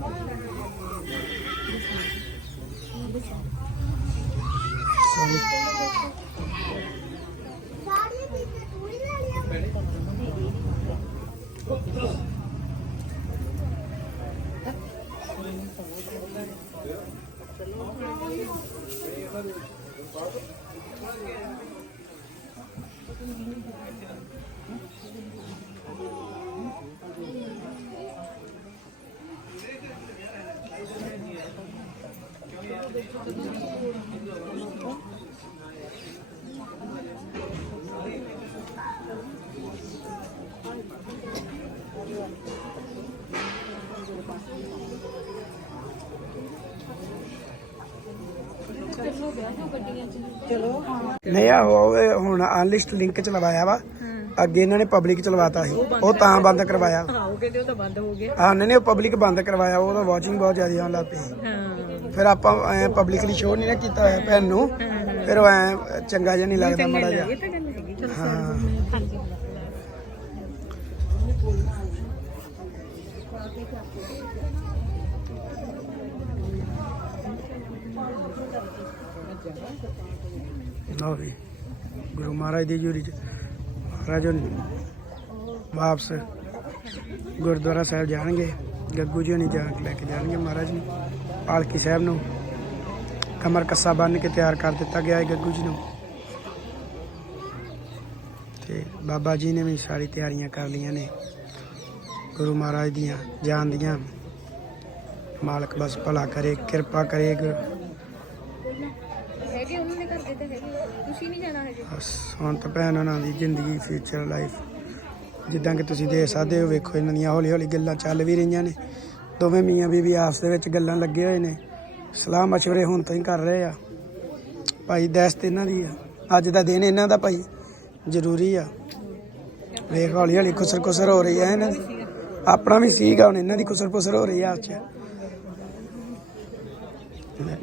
ਸਾਰੀਆਂ ਨਹੀਂ ਆ ਉਹ ਹੁਣ ਅਨਲਿਸਟ ਲਿੰਕ ਚ ਲਵਾਇਆ ਵਾ। ਅੱਗੇ ਇਹਨਾਂ ਨੇ ਪਬਲਿਕ ਚ ਲਵਾਤਾ ਸੀ। ਉਹ ਤਾਂ ਬੰਦ ਕਰਵਾਇਆ। ਹਾਂ ਉਹ ਕਹਿੰਦੇ ਉਹ ਤਾਂ ਬੰਦ ਹੋ ਗਿਆ। ਹਾਂ ਨਹੀਂ ਨਹੀਂ ਉਹ ਪਬਲਿਕ ਬੰਦ ਕਰਵਾਇਆ। ਉਹਦਾ ਵਾਚਿੰਗ ਬਹੁਤ ਜ਼ਿਆਦਾ ਆਉਣ ਲੱਗ ਪਈ। ਫਿਰ ਆਪਾਂ ਪਬਲਿਕਲੀ ਸ਼ੋਅ ਨਹੀਂ ਨਾ ਕੀਤਾ ਹੋਇਆ ਭੈਣ ਨੂੰ। ਫਿਰ ਉਹ ਐ ਚੰਗਾ ਜਿਹਾ ਨਹੀਂ ਲੱਗਦਾ ਮਾੜਾ ਜਿਹਾ। ਚਲੋ ਲਓ ਵੀ ਗੁਰੂ ਮਹਾਰਾਜ ਦੀ ਜੂਰੀ ਚ ਮਹਾਰਾਜ ਵਾਪਸ ਗੁਰਦੁਆਰਾ ਸਾਹਿਬ ਜਾਣਗੇ, ਗੱਗੂ ਜੀ ਹੋਣੀ ਜਾ ਕੇ ਲੈ ਕੇ ਜਾਣਗੇ ਮਹਾਰਾਜ ਨੂੰ ਪਾਲਕੀ ਸਾਹਿਬ ਨੂੰ। ਕਮਰ ਕੱਸਾ ਬੰਨ ਕੇ ਤਿਆਰ ਕਰ ਦਿੱਤਾ ਗਿਆ ਹੈ ਗੱਗੂ ਜੀ ਨੂੰ। ਤੇ ਬਾਬਾ ਜੀ ਨੇ ਵੀ ਸਾਰੀ ਤਿਆਰੀਆਂ ਕਰ ਲਈਆਂ ਨੇ। ਗੁਰੂ ਮਹਾਰਾਜ ਦੀਆਂ ਜਾਨ ਦੀਆਂ। ਮਾਲਕ ਬਸ ਭਲਾ ਕਰੇ, ਕਿਰਪਾ ਕਰੇ ਗੁਰ- ਹੈਗੇ ਉਹਨਾਂ ਦੇ ਘਰ ਦੇ ਤੇ ਹੈਗੇ ਤੁਸੀਂ ਨਹੀਂ ਜਾਣਾ ਹੈਗੇ ਬਸ, ਹੁਣ ਤਾਂ ਭੈਣ ਉਹਨਾਂ ਦੀ ਜ਼ਿੰਦਗੀ ਫਿਊਚਰ ਲਾਈਫ ਜਿੱਦਾਂ ਕਿ ਤੁਸੀਂ ਦੇਖ ਸਕਦੇ ਹੋ, ਵੇਖੋ ਇਹਨਾਂ ਦੀਆਂ ਹੌਲੀ ਹੌਲੀ ਗੱਲਾਂ ਚੱਲ ਵੀ ਰਹੀਆਂ ਨੇ। ਦੋਵੇਂ ਮੀਆਂ ਬੀਬੀ ਆਪਸ ਦੇ ਵਿੱਚ ਗੱਲਾਂ ਲੱਗੇ ਹੋਏ ਨੇ। ਸਲਾਹ مشਵਰੇ ਹੁਣ ਤੋਂ ਹੀ ਕਰ ਰਹੇ ਆ। ਭਾਈ ਦਸਤ ਇਹਨਾਂ ਦੀ ਆ। ਅੱਜ ਦਾ ਦਿਨ ਇਹਨਾਂ ਦਾ ਭਾਈ, ਜ਼ਰੂਰੀ ਆ। ਵੇਖ ਹੌਲੀ ਹੌਲੀ ਖੁਸਰ ਖੁਸਰ ਹੋ ਰਹੀ ਹੈ ਇਹਨਾਂ ਦੀ। ਆਪਣਾ ਵੀ ਸੀਗਾ ਹੁਣ, ਇਹਨਾਂ ਦੀ ਖੁਸਰ ਖੁਸਰ ਹੋ ਰਹੀ ਆ ਅੱਜ।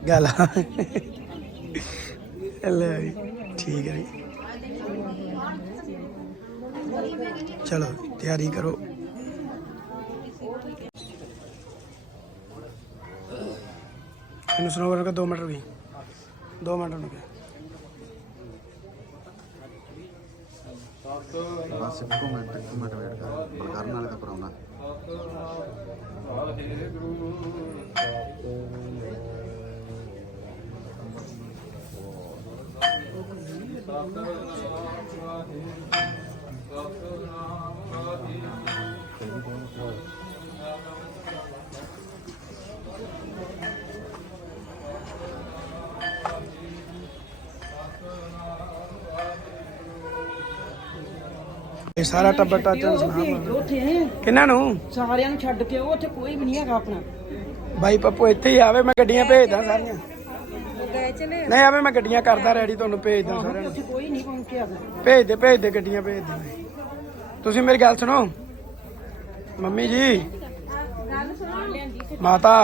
ਗੱਲ ਲੈ ਠੀਕ ਹੈ ਜੀ। ਚਲੋ, ਤਿਆਰੀ ਕਰੋ। ਇਹਨੂੰ ਸੁਣੋ ਰੁਕ 2 ਮਿੰਟ ਰੁਕੀ। 2 ਮਿੰਟ ਰੁਕੀ। ਬਸ ਇੱਕੋ ਮਿੰਟ, ਇੱਕ ਮਿੰਟ ਵੇਟ ਕਰ। ਬਲਕਰਨ ਵਾਲੇ ਤਾਂ ਕਰਾਉਣਾ ਇਹ ਸਾਰਾ ਟੱਬਰ ਟਾਚਾ ਸੁਣਾ ਉੱਥੇ ਕਿੰਨਾਂ ਨੂੰ? ਸਾਰਿਆਂ ਨੂੰ ਛੱਡ ਕੇ ਉਹ ਉੱਥੇ ਕੋਈ ਵੀ ਨਹੀਂ ਹੈਗਾ ਆਪਣਾ। ਬਾਈ ਪੱਪੂ ਇੱਥੇ ਹੀ ਆਵੇ ਮੈਂ ਗੱਡੀਆਂ ਭੇਜਦਾ ਸਾਰੀਆਂ। ਨਹੀਂ ਆਵੇ ਮੈਂ ਗੱਡੀਆਂ ਕਰਦਾ ਰੈਡੀ ਤੁਹਾਨੂੰ ਭੇਜਦਾ ਸਾਰਿਆਂ ਨੂੰ। ਉੱਥੇ ਕੋਈ ਨਹੀਂ ਪਹੁੰਚਿਆ। ਭੇਜ ਦੇ ਭੇਜ ਦੇ ਗੱਡੀਆਂ ਭੇਜ ਦੇ ਤੁਸੀਂ ਮੇਰੀ ਗੱਲ ਸੁਣੋ। ਮੰਮੀ ਜੀ। ਮਾਤਾ।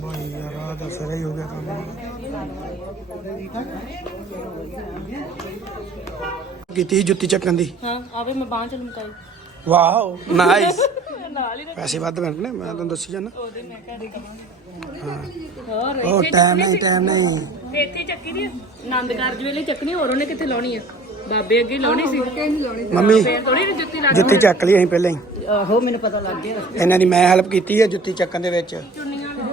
ਬਾਈ ਯਾਰ ਆ ਤਾਂ ਫਿਰ ਹੀ ਹੋ ਗਿਆ ਕੰਮ ਕੀਤੀ ਜੁੱਤੀ ਚੱਕਣ ਦੀ? ਹਾਂ ਆਵੇ ਮੈਂ ਬਾਂਹ ਚ ਲਮਕਾਈ। ਵਾਓ। ਨਾਈਸ ਪੈਸੇ ਵੱਧ ਮਿਲਣੇ ਮੈਂ ਤੁਹਾਨੂੰ ਦੱਸੀ ਜਾਣਾ ਉਹਦੇ ਮੈਂ ਘਰ ਦੇ ਹਾਂ। ਉਹ ਟਾਈਮ ਨਹੀਂ ਟਾਈਮ ਨਹੀਂ। ਤੇ ਇੱਥੇ ਚੱਕੀ ਦੀ ਆਨੰਦ ਕਾਰਜ ਵੇਲੇ ਚੱਕਣੀ ਹੋਰ ਉਹਨੇ ਕਿੱਥੇ ਲਾਉਣੀ ਆ? ਬਾਬੇ ਅੱਗੇ ਲਾਉਣੀ ਸੀ। ਮੰਮੀ ਫੇਰ ਥੋੜੀ ਜਿਹੀ ਜੁੱਤੀ ਲੱਗ ਜੁੱਤੀ ਚੱਕ ਲਈ ਅਸੀਂ ਪਹਿਲਾਂ ਹੀ। ਆਹੋ ਮੈਨੂੰ ਪਤਾ ਲੱਗ ਗਿਆ ਇਹਨਾਂ ਦੀ ਮੈਂ ਹੈਲਪ ਕੀਤੀ ਹੈ ਜੁੱਤੀ ਚੱਕਣ ਦੇ ਵਿੱਚ।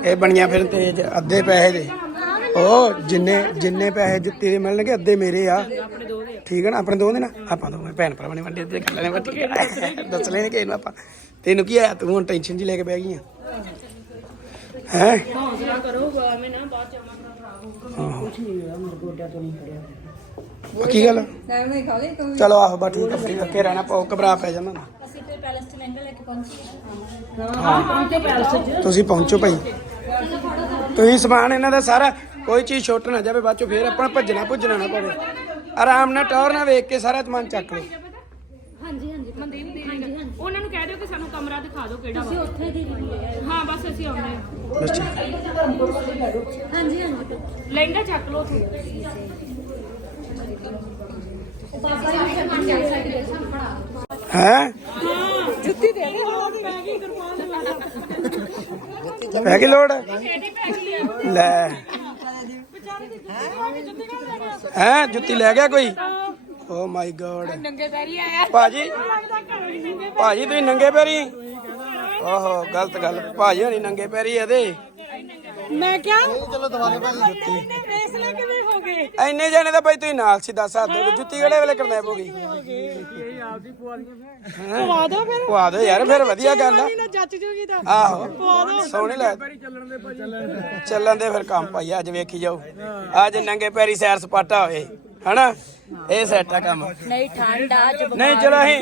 ਇਹ ਬਣੀਆਂ ਫਿਰ ਤੇਜ ਅੱਧੇ ਪੈਸੇ ਦੇ। ਉਹ ਜਿੰਨੇ ਜਿੰਨੇ ਪੈਸੇ ਜੁੱਤੀ ਦੇ ਮਿਲਣਗੇ ਅੱਧੇ ਮੇਰੇ ਆ। ਠੀਕ ਹੈ ਨਾ ਆਪਣੇ ਦੋ ਦੇ ਨਾ? ਆਪਾਂ ਦੋਵੇਂ ਭੈਣ ਭਰਾਵਾਂ ਨੇ ਵੰਡੇ ਤੇ ਗੱਲਾਂ ਨੇ ਵੱਟ ਕੇ ਦੱਸ ਲੈਣੇ ਕਿ ਇਹਨੂੰ ਆਪਾਂ। ਤੈਨੂੰ ਕੀ ਆਇਆ? ਤੂੰ ਹੁਣ ਟੈਨਸ਼ਨ ਜੀ ਲੈ ਕੇ ਬਹਿ ਗਈ ਆ। ਹੈ? ਹੌਸਲਾ ਕਰੋ ਐਵੇਂ ਨਾ ਬਾਅਦ ਚ ਆਉਣਾ ਕੀ ਗੱਲ ਚਲੋ ਆਹੋ ਬਾ ਠੀਕ ਆ ਫਰੀ ਰੱਖੇ ਰਹਿਣਾ ਪਾਓ ਘਬਰਾ ਪੈ ਜਾਣਾ ਨਾ। ਤੁਸੀਂ ਪਹੁੰਚੋ ਭਾਈ। ਤੁਸੀਂ ਸਮਾਨ ਇਹਨਾਂ ਦਾ ਸਾਰਾ ਕੋਈ ਚੀਜ਼ ਛੁੱਟ ਨਾ ਜਾਵੇ ਬਾਅਦ ਚੋਂ ਫੇਰ ਆਪਣਾ ਭੱਜਣਾ ਭੁੱਜਣਾ ਨਾ ਪਵੇ। ਆਰਾਮ ਨਾਲ ਟੌਰ ਨਾਲ ਵੇਖ ਕੇ ਸਾਰਾ ਸਮਾਨ ਚੱਕ ਲਓ ਮਨਦੀਪ ਦੀ ਉਹਨਾਂ ਨੂੰ ਕਹਿ ਦਿਓ ਕਿ ਸਾਨੂੰ ਕਮਰਾ ਦਿਖਾ ਦਿਓ ਕਿਹੜਾ ਵਾ। ਉੱਥੇ ਦੀ ਹਾਂ? ਬਸ ਅਸੀਂ ਆਉਂਦੇ ਹਾਂ। ਅੱਛਾ। ਹਾਂਜੀ ਹਾਂਜੀ। ਲਹਿੰਗਾ ਚੱਕ ਲਓ ਉੱਥੇ। ਹੈ? ਜੁੱਤੀ ਦੇ ਦੇ ਹੋਰ ਪੈ ਗਈ ਗੁਰਪਾਲ ਪੈ ਗਈ ਲੋੜ? ਲੈ। ਹੈ। ਜੁੱਤੀ ਲੈ ਗਿਆ ਕੋਈ? ਓ ਮਾਈ ਗॉड ਨੰਗੇ ਪੈਰੀ ਆਇਆ। ਭਾਜੀ? ਭਾਜੀ ਤੁਸੀਂ ਨੰਗੇ ਪੈਰੀ ਓਹੋ ਗਲਤ ਗੱਲ। ਭਾਜੀ ਹਣੀ ਨੰਗੇ ਪੈਰੀ ਇਹਦੇ। ਮੈਂ ਕਿਹਾ ਚਲੋ ਦਵਾਰੇ ਭਾਜੀ ਫੈਸਲੇ ਕਿਵੇਂ ਹੋ ਗਏ? ਐਨੇ ਜਾਣੇ ਤਾਂ ਭਾਈ ਤੁਸੀਂ ਨਾਲ ਸੀ ਦੱਸ ਗਈ। ਜੁੱਤੀ ਕਿਹੜੇ ਵੇਲੇ ਕਰਨਾ ਪਊਗੀ ਪਵਾ ਦੋ ਫਿਰ। ਪਵਾ ਦਿਓ ਯਾਰ ਫਿਰ ਵਧੀਆ ਗੱਲ ਆ। ਨਾ ਜੱਚ ਜੂਗੀ ਤਾਂ। ਆਹੋ। ਸੋਹਣੇ ਲੱਗ ਚੱਲਣ ਦੇ ਫਿਰ ਕੰਮ ਭਾਈ ਅੱਜ ਵੇਖੀ ਜਾਓ। ਅੱਜ ਨੰਗੇ ਪੈਰੀ ਸੈਰ ਸਪਾਟਾ ਹੋਏ ਹਨਾ? ਇਹ ਸੈੱਟ ਆ ਕੰਮ। ਨਹੀਂ ਠੰਡਾ ਅੱਜ ਨਹੀਂ ਚਲੋ ਅਸੀਂ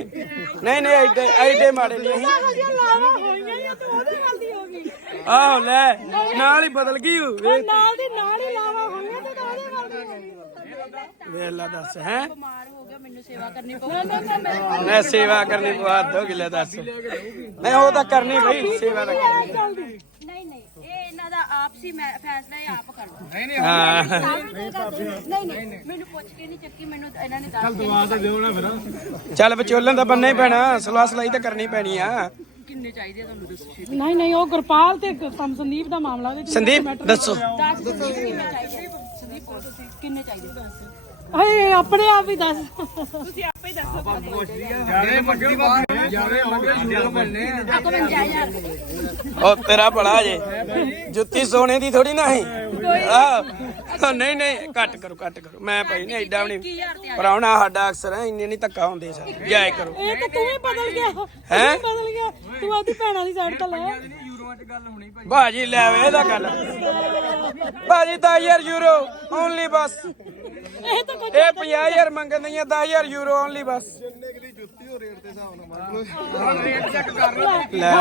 ਨਹੀਂ ਨਹੀਂ ਐਡੇ ਐਡੇ ਮਾੜੇ ਨਹੀਂ ਅਸੀਂ ਲਾਵਾ ਹੋਈਆਂ ਹੀ ਆ ਤੇ ਉਹਦੇ ਨਾਲ ਦੀ ਹੋ ਗਈ ਆਹੋ ਲੈ ਨਾਲ ਹੀ ਬਦਲ ਗਈ ਓ, ਵੇਖ। ਨਾਲ ਦੀ ਨਾਲ ਹੀ ਲਾਵਾ ਹੋਈਆਂ ਤੇ ਉਹਦੇ ਨਾਲ ਦੀ ਵੇਖ ਲਾ ਦੱਸ ਹੈ? ਬਿਮਾਰ ਹੋ ਗਿਆ ਮੈਨੂੰ ਸੇਵਾ ਕਰਨੀ ਪਊਗੀ ਮੈਂ ਸੇਵਾ ਕਰਨੀ ਪਵਾ ਦੋ ਗਿਲੇ ਦੱਸ। ਨਹੀਂ ਉਹ ਤਾਂ ਕਰਨੀ ਬਈ ਸੇਵਾ ਤਾਂ ਕਰਨੀ ਨਹੀਂ ਨਹੀਂ ਇਹ ਇਹਨਾਂ ਦਾ ਆਪਸੀ ਮੈਂ- ਫੈਸਲਾ ਇਹ ਆਪ ਕਰਨਾ। ਹਾਂ। ਨਹੀਂ ਨਹੀਂ ਮੈਨੂੰ ਪੁੱਛ ਕੇ ਨਹੀਂ ਚੱਕੀ ਮੈਨੂੰ ਇਹਨਾਂ ਨੇ ਦੱਸ ਚੱਲ ਵਿਚੋਲਨ ਤਾਂ ਬੰਨਾ ਹੀ ਪੈਣਾ ਸਲਾਹ ਸਲਾਈ ਤਾਂ ਕਰਨੀ ਪੈਣੀ ਆ। ਕਿੰਨੇ ਚਾਹੀਦੇ ਆ ਤੁਹਾਨੂੰ ਦੱਸੋ ਨਹੀਂ ਨਹੀਂ ਉਹ ਗੁਰਪਾਲ ਤੇ ਸੰਦੀਪ ਦਾ ਮਾਮਲਾ ਉਹਦੇ ਚ ਸੰਦੀਪ ਦੱਸੋ। ਦੱਸ ਦਿਓ ਕਿੰਨੇ ਚਾਹੀਦੇ ਸੰਦੀਪ ਪੁੱਛ ਤੁਸੀਂ ਕਿੰਨੇ ਚਾਹੀਦੇ ਓਏ ਆਪਣੇ ਆਪ ਹੀ ਦੱਸ। ਤੁਸੀਂ ਆਪੇ ਹੀ ਦੱਸੋ ਉਹ ਤੇਰਾ ਭਲਾ ਜੇ। ਜੁੱਤੀ ਸੋਨੇ ਦੀ ਥੋੜੀ ਨਾ ਹੈ ਆਹ ਨਹੀਂ ਨਹੀਂ ਘੱਟ ਕਰੋ ਘੱਟ ਕਰੋ। ਮੈਂ ਭਾਈ ਨਹੀਂ ਐਡਾ ਵੀ ਨਹੀਂ। ਪਰਾਉਣਾ ਸਾਡਾ ਅਕਸਰ ਹੈ ਇੰਨੇ ਨਹੀਂ ਧੱਕਾ ਹੁੰਦੇ ਸਰ। ਜਾਇ ਕਰੋ। ਇਹ ਤਾਂ ਤੂੰ ਵੀ ਬਦਲ ਗਿਆ। ਹੈਂ? ਬਦਲ ਗਿਆ। ਤੂੰ ਆਪਦੀ ਭੈਣਾਂ ਦੀ ਸਾਈਡ ਤਾਂ ਲੈ। ਬਾਜੀ ਲੈ ਵੇ ਇਹਦਾ ਗੱਲ। ਬਾਜੀ 10000 ਯੂਰੋ ਓਨਲੀ ਬਸ। ਇਹ ਤਾਂ ਕੁਝ ਇਹ 50000 ਮੰਗਣ ਨਹੀਂ 10000 ਯੂਰੋ ਓਨਲੀ ਬਸ। ਲੈ।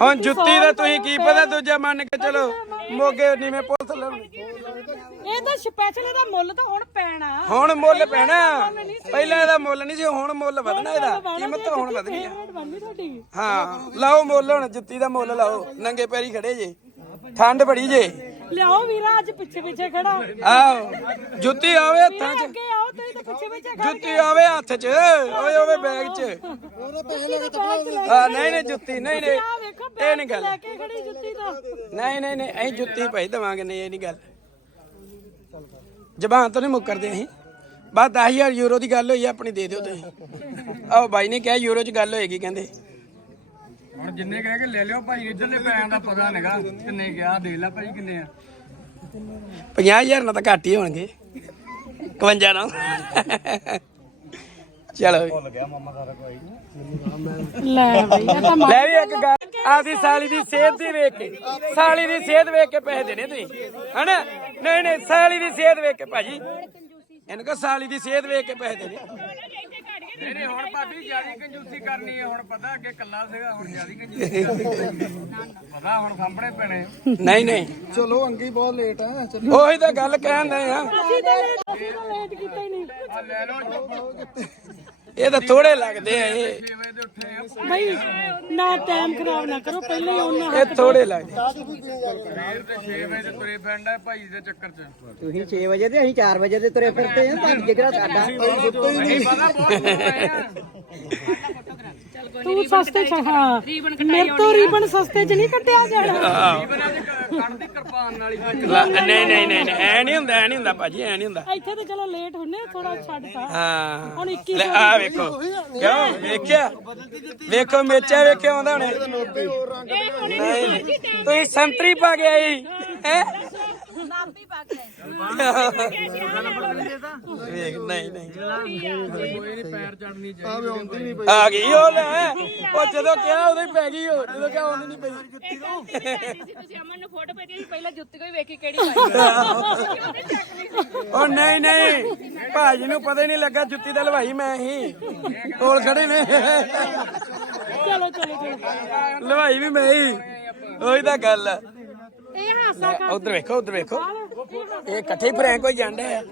ਹੁਣ ਜੁੱਤੀ ਦਾ ਤੁਸੀਂ ਕੀ ਪਤਾ ਦੂਜਾ ਮੰਨ ਕੇ ਚਲੋ ਮੋਗੇ ਨੀਵੇਂ ਪੁਲਿਸ ਲਾਉਣ ਇਹ ਤਾਂ ਸਪੈਸ਼ਲ ਇਹਦਾ ਮੁੱਲ ਤਾਂ ਹੁਣ ਪੈਣਾ। ਹੁਣ ਮੁੱਲ ਪੈਣਾ। ਪਹਿਲਾਂ ਇਹਦਾ ਮੁੱਲ ਨਹੀਂ ਸੀ ਹੁਣ ਮੁੱਲ ਵਧਣਾ ਇਹਦਾ। ਕੀਮਤ ਤਾਂ ਹੁਣ ਵਧਣੀ ਆ। ਬਣਨੀ ਤੁਹਾਡੀ ਹਾਂ ਲਾਓ ਮੁੱਲ ਹੁਣ ਜੁੱਤੀ ਦਾ ਮੁੱਲ ਲਾਓ। ਨੰਗੇ ਪੈਰੀ ਖੜੇ ਜੇ। ਠੰਡ ਬੜੀ ਜੇ। ਲਿਆਓ ਵੀਰਾ ਅੱਜ ਪਿੱਛੇ ਪਿੱਛੇ ਖੜਾ। ਆਓ ਜੁੱਤੀ ਆਵੇ ਹੱਥਾਂ 'ਚ। ਅੱਗੇ ਆਓ ਤੁਸੀਂ ਤਾਂ ਪਿੱਛੇ ਪਿੱਛੇ ਖੜ ਜੁੱਤੀ ਆਵੇ ਹੱਥ 'ਚ। ਓਏ ਓਵੇ ਬੈਗ 'ਚ। ਨਹੀਂ ਨਹੀਂ ਜੁੱਤੀ ਨਹੀਂ ਨਹੀਂ। ਇਹ ਨਹੀਂ ਗੱਲ। ਲੈ ਕੇ ਖੜੀ ਜੁੱਤੀ ਦਾ ਨਹੀਂ ਨਹੀਂ ਨਹੀਂ ਅਸੀਂ ਜੁੱਤੀ ਭਾਈ ਦਵਾਂਗੇ ਨਹੀਂ ਇਹ ਨਹੀਂ ਗੱਲ। ਜ਼ਬਾਨ ਤੋਂ ਨਹੀਂ ਮੁੱਕਰਦੇ ਅਸੀਂ। ਬਸ 10000 ਯੂਰੋ ਦੀ ਗੱਲ ਹੋਈ ਆ, ਆਪਣੀ ਦੇ ਦਿਓ ਤੁਸੀਂ। ਆਓ ਬਾਈ ਨੇ ਕਿਹਾ ਯੂਰੋ 'ਚ ਗੱਲ ਹੋਏਗੀ ਕਹਿੰਦੇ। ਹੁਣ ਜਿੰਨੇ ਕਹਿ ਕੇ ਲੈ ਲਿਓ ਭਾਈ ਇਧਰਲੇ ਪੈਣ ਦਾ ਪਤਾ ਨਹੀਂਗਾ। ਕਿੰਨੇ ਗਿਆ ਦੇ ਲੈ ਭਾਈ ਕਿੰਨੇ ਆ। 50000 ਨਾਲ ਤਾਂ ਘੱਟ ਹੀ ਹੋਣਗੇ। 51 ਨਾਲ। ਚਲੋ ਲੈ ਬਈ ਇਹ ਤਾਂ ਲੈ ਵੀ ਇੱਕ ਗੱਲ ਆਪਦੀ ਸਾਲੀ ਦੀ ਸਿਹਤ ਦੀ ਵੇਖ ਕੇ ਸਾਲੀ ਦੀ ਸਿਹਤ ਵੇਖ ਕੇ ਪੈਸੇ ਦੇਣੇ ਤੁਸੀਂ ਹਨਾ? ਨਹੀਂ ਨਹੀਂ ਸਾਲੀ ਦੀ ਸਿਹਤ ਵੇਖ ਕੇ ਭਾਜੀ। ਇਹਨੂੰ ਕਹ ਸਾਲੀ ਦੀ ਸਿਹਤ ਵੇਖ ਕੇ ਪੈਸੇ ਦੇਣੇ। ਨਹੀਂ ਨਹੀਂ ਹੁਣ ਭਾਬੀ ਜਿਆਦੀ ਕੰਜੂਸੀ ਕਰਨੀ ਹੈ ਹੁਣ ਪਤਾ ਅੱਗੇ ਕੱਲਾ ਸੀਗਾ ਹੁਣ ਜਿਆਦੀ ਕੰਜੂਸੀ ਕਰਨੀ ਪਤਾ ਹੁਣ ਸਾਹਮਣੇ ਪੈਣੇ। ਨਹੀਂ ਨਹੀਂ। ਚਲੋ ਅੰਗੀ ਬਹੁਤ ਲੇਟ ਆ ਉਹੀ ਤਾਂ ਗੱਲ ਕਹਿੰਦੇ ਆ। ਅਸੀਂ ਤਾਂ ਲੇਟ ਅਸੀਂ ਤਾਂ ਲੇਟ ਕੀਤਾ ਹੀ ਨਹੀਂ। ਆ ਲੈ ਲਓ ਇਹ ਤਾਂ ਥੋੜੇ ਲੱਗਦੇ ਆ ਇਹ। 6 ਵਜੇ ਦੇ ਉੱਠੇ ਆ ਬਈ ਨਾ ਟਾਈਮ ਖਰਾਬ ਨਾ ਕਰੋ ਪਹਿਲਾਂ ਹੀ ਉਹਨਾਂ ਇਹ ਥੋੜੇ ਲੱਗਦੇ। ਸਵੇਰ ਦੇ 6 ਵਜੇ ਤੇ ਤੁਰੇ ਪੈਂਦਾ ਭਾਈ ਦੇ ਚੱਕਰ 'ਚ ਤੁਸੀਂ 6 ਵਜੇ ਤੇ ਅਸੀਂ 4 ਵਜੇ ਤੇ ਤੁਰੇ ਫਿਰਦੇ ਆਂ ਤਾਂ ਜਿਗਰਾ ਸਾਡਾ। ਤੂੰ ਸਸਤੇ ਚ ਹਾਂ ਮੇਰੇ ਤੋਂ ਰੀਬਨ ਸਸਤੇ ਚ ਨਹੀਂ ਕੱਟਿਆ ਜਾਣਾ। ਕੱਢਦੀ ਕਿਰਪਾਨ ਨਾਲ ਹੀ। ਲਾ- ਨਹੀਂ ਨਹੀਂ ਨਹੀਂ ਨਹੀਂ, ਐ ਨਹੀਂ ਹੁੰਦਾ ਐ ਨਹੀਂ ਹੁੰਦਾ ਭਾਜੀ ਐ ਨਹੀਂ ਹੁੰਦਾ। ਇੱਥੇ ਤਾਂ ਚਲੋ ਲੇਟ ਹੁੰਨੇ ਥੋੜਾ ਛੱਡਤਾ। ਹਾਂ। ਹੁਣ 21 ਲੈ ਆ ਵੇਖੋ। ਕਿਉਂ? ਵੇਖਿਆ? ਵੇਖੋ ਮੇਚਾ ਵੇਖਿਆ ਆਉਂਦਾ ਹੁਣੇ। ਨਹੀਂ ਤੁਸੀਂ ਸੰਤਰੀ ਪਾ ਕੇ ਆਈ ਹੈ? ਨਾਪੀ ਪਾ ਕੇ ਵੇਖ ਨਹੀਂ ਨਹੀਂ। ਕੋਈ ਨਹੀਂ ਪੈਰ ਚੜਨੀ ਆ ਗਈ ਉਹ ਲੈ। ਉਹ ਜਦੋਂ ਕਿਹਾ ਉਦੋਂ ਹੀ ਪੈ ਗਈ ਉਹ। ਜਦੋਂ ਕਿਹਾ ਆਉਂਦੀ ਨਹੀਂ ਪਈ। ਤੁਸੀਂ ਅਮਨ ਨੂੰ ਫੋਟੋ ਭੇਜੀ ਸੀ ਪਹਿਲਾਂ ਜੁੱਤੀ ਕੋਈ ਵੇਖੀ ਕਿਹੜੀ ਪਾਈ। ਉਹ ਨਹੀਂ ਨਹੀਂ। ਭਾਜੀ ਨੂੰ ਪਤਾ ਹੀ ਨਹੀਂ ਲੱਗਾ ਜੁੱਤੀ ਦਾ ਲਵਾਈ ਮੈਂ ਹੀ। ਕੋਲ ਖੜੇ ਨੇ। ਚਲੋ ਚਲੋ ਚਲੋ। ਲਵਾਈ ਵੀ ਮੈਂ ਹੀ। ਉਹੀ ਤਾਂ ਗੱਲ ਆ। ਇਹ ਹਾਸਾ ਉਧਰ ਵੇਖੋ ਉਧਰ ਵੇਖੋ। ਇਹ ਇਕੱਠੇ ਫਰੈਂਕ ਹੋਈ ਜਾਂਦੇ ਆ।